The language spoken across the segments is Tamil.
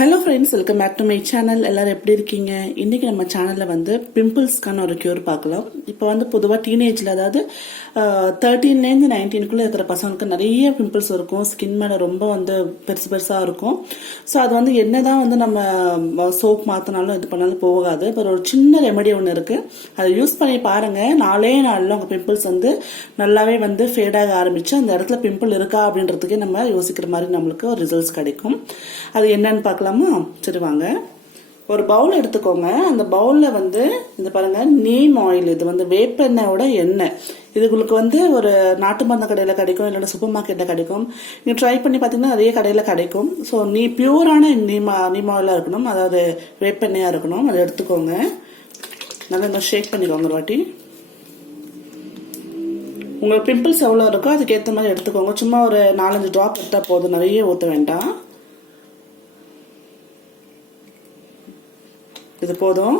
Hello friends, welcome back to my channel. எல்லாரும் எப்படி இருக்கீங்க? இன்னைக்கு நம்ம சேனலில் வந்து பிம்பிள்ஸ்க்கான ஒரு க்யூர் பார்க்கலாம். இப்போ வந்து பொதுவாக டீனேஜில், அதாவது 13லேருந்து 19க்குள்ளே இருக்கிற பசங்களுக்கு நிறைய பிம்பிள்ஸ் இருக்கும். ஸ்கின் மேலே ரொம்ப வந்து பெருசு பெருசாக இருக்கும். ஸோ அது வந்து என்னதான் வந்து நம்ம சோப் மாற்றினாலும் இது பண்ணாலும் போகாது. இப்போ ஒரு சின்ன ரெமெடி ஒன்று இருக்குது, அதை யூஸ் பண்ணி பாருங்கள். நாளே நாளில் உங்கள் பிம்பிள்ஸ் வந்து நல்லாவே வந்து ஃபேடாக ஆரம்பித்து அந்த இடத்துல பிம்பிள் இருக்கா அப்படின்றதுக்கே நம்ம யோசிக்கிற மாதிரி நம்மளுக்கு ஒரு ரிசல்ட்ஸ் கிடைக்கும். அது என்னன்னு பார்க்கலாம். சரி வாங்க. ஒரு பவுல் எடுத்துக்கோங்க. அந்த பவுல்ல வந்து இந்த பாருங்க, நீம் ஆயில். இது வந்து வேப்பெண்ணெயோட எண்ணெய். இதுகளுக்கு வந்து ஒரு நாட்டு மருந்து கடையில கிடைக்கும், இல்லைன்னா சூப்பர் மார்க்கெட்ல கிடைக்கும். நீங்க ட்ரை பண்ணி பாத்தீங்கன்னா நிறைய கடையில கிடைக்கும். ஸோ பியூரான நீம் ஆயிலா இருக்கணும், அதாவது வேப்பெண்ணெயா இருக்கணும். அதை எடுத்துக்கோங்க. நல்லா ஷேக் பண்ணிக்கோங்க ஒரு வாட்டி. உங்களுக்கு பிம்பிள்ஸ் எவ்வளோ இருக்கோ அதுக்கேற்ற மாதிரி எடுத்துக்கோங்க. சும்மா ஒரு 4-5 ட்ராப் எடுத்தா போதும், நிறைய ஊற்ற வேண்டாம். இது போதும்.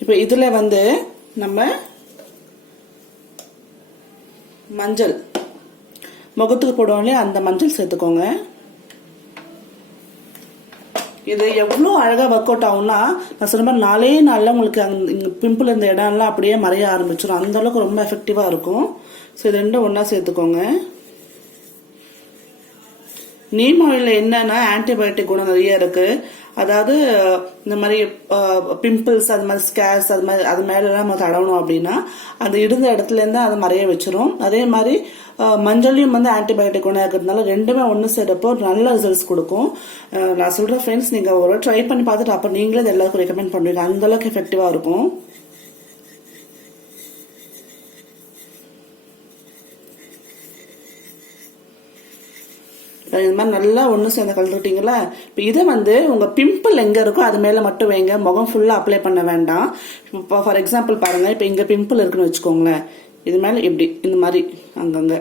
இப்ப இதுல வந்து நம்ம மஞ்சள், முகத்துக்கு போடுவோம் இல்லையா, அந்த மஞ்சள் சேர்த்துக்கோங்க. இது எவ்வளோ அழகா ஒர்க் அவுட் ஆகும்னா, நான் சொன்ன மாதிரி 4 நாள்ல உங்களுக்கு பிம்பிள் இருந்த இடம்லாம் அப்படியே மறைய ஆரம்பிச்சிடும். அந்த அளவுக்கு ரொம்ப எஃபெக்டிவா இருக்கும். ஸோ இது ரெண்டும் ஒன்னா சேர்த்துக்கோங்க. நீம் ஆயில்ல என்னன்னா ஆன்டிபயோட்டிக் குணம் நிறைய இருக்கு. அதாவது இந்த மாதிரி பிம்பிள்ஸ், அது மாதிரி ஸ்கேர்ஸ், அது மேலாம் நம்ம தடவணும் அப்படின்னா அது இருந்த இடத்துல இருந்து அதை மறைய வச்சிரும். அதே மாதிரி மஞ்சளையும் வந்து ஆன்டிபயோட்டிக் குணம் இருக்கிறதுனால ரெண்டுமே ஒன்று சேர்றப்போ நல்ல ரிசல்ட்ஸ் கொடுக்கும். நான் சொல்றேன் ஃப்ரெண்ட்ஸ், நீங்க ஒரு ட்ரை பண்ணி பார்த்துட்டு அப்புறம் நீங்களே இது எல்லாருக்கும் ரெக்கமெண்ட் பண்ணுவீங்க. அந்த அளவுக்கு எஃபெக்டிவா இருக்கும். இது மாதிரி நல்லா ஒன்று சேர்ந்து கலந்துட்டீங்களா? இப்போ இதை வந்து உங்கள் பிம்பிள் எங்கே இருக்கோ அது மேலே மட்டும் வைங்க. முகம் ஃபுல்லாக அப்ளை பண்ண வேண்டாம். இப்போ ஃபார் எக்ஸாம்பிள் பாருங்கள், இப்போ இங்கே பிம்பிள் இருக்குன்னு வச்சுக்கோங்களேன். இது மேலே இப்படி இந்த மாதிரி அங்கங்கே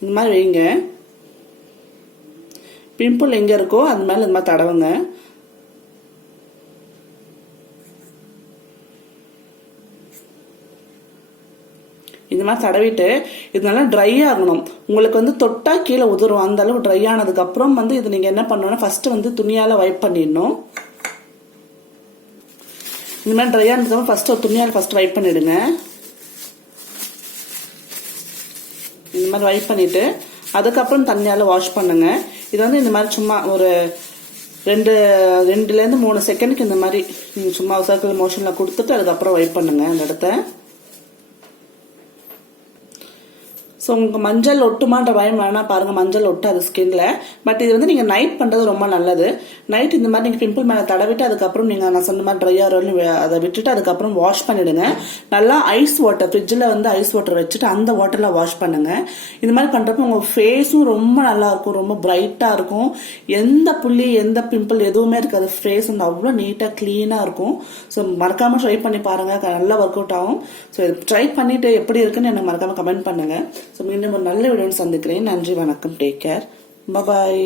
இந்த மாதிரி வைங்க. பிம்பிள் எங்கே இருக்கோ அது மேலே இந்த மாதிரி தடவுங்க. இந்த மாதிரி தடவிட்டு இது நல்லா ட்ரை ஆகணும். உங்களுக்கு வந்து தொட்டா கீழே உதிரும், அந்த அளவு ட்ரை ஆனதுக்கு அப்புறம் வந்து இது நீங்க என்ன பண்ணணும்னா ஃபர்ஸ்ட் வந்து துணியால வைப் பண்ணிடணும். இந்த மாதிரி ட்ரை ஆனதுக்கு அப்புறம் ஃபர்ஸ்ட் ஒரு துணியால ஃபர்ஸ்ட் வைப் பண்ணிடுங்க. இந்த மாதிரி வைப் பண்ணிட்டு அதுக்கப்புறம் தண்ணியால வாஷ் பண்ணுங்க. இது வந்து இந்த மாதிரி சும்மா ஒரு 2லேருந்து 3 செகண்டுக்கு இந்த மாதிரி சும்மா சர்க்கிள் மோஷன்ல கொடுத்துட்டு அதுக்கப்புறம் வைப் பண்ணுங்க அந்த இடத்த. ஸோ உங்களுக்கு மஞ்சள் ஒட்டுமான்ற பயம் வேணா பாருங்க, மஞ்சள் ஒட்டாது ஸ்கின்ல. பட் இது வந்து நீங்க நைட் பண்றது ரொம்ப நல்லது. நைட் இந்த மாதிரி நீங்க பிம்பிள் மேல தடவிட்டு அதுக்கப்புறம் நீங்க நான் சொன்ன மாதிரி ட்ரை ஆகிறோன்னு அதை விட்டுட்டு அதுக்கப்புறம் வாஷ் பண்ணிடுங்க. நல்லா ஐஸ் வாட்டர், ஃப்ரிட்ஜில் வந்து ஐஸ் வாட்டர் வச்சுட்டு அந்த வாட்டர்ல வாஷ் பண்ணுங்க. இந்த மாதிரி பண்றப்போ உங்க ஃபேஸும் ரொம்ப நல்லா இருக்கும், ரொம்ப பிரைட்டா இருக்கும். எந்த புள்ளி எந்த பிம்பிள் எதுவுமே இருக்காது. ஃபேஸ் வந்து அவ்வளோ நீட்டா கிளீனா இருக்கும். ஸோ மறக்காம ட்ரை பண்ணி பாருங்க, நல்லா ஒர்க் அவுட் ஆகும். ஸோ ட்ரை பண்ணிட்டு எப்படி இருக்குன்னு எனக்கு மறக்காம கமெண்ட் பண்ணுங்க. மீண்டும் ஒரு நல்ல வீடியோ சந்திக்கிறேன். நன்றி, வணக்கம், டேக் கேர், பாய்.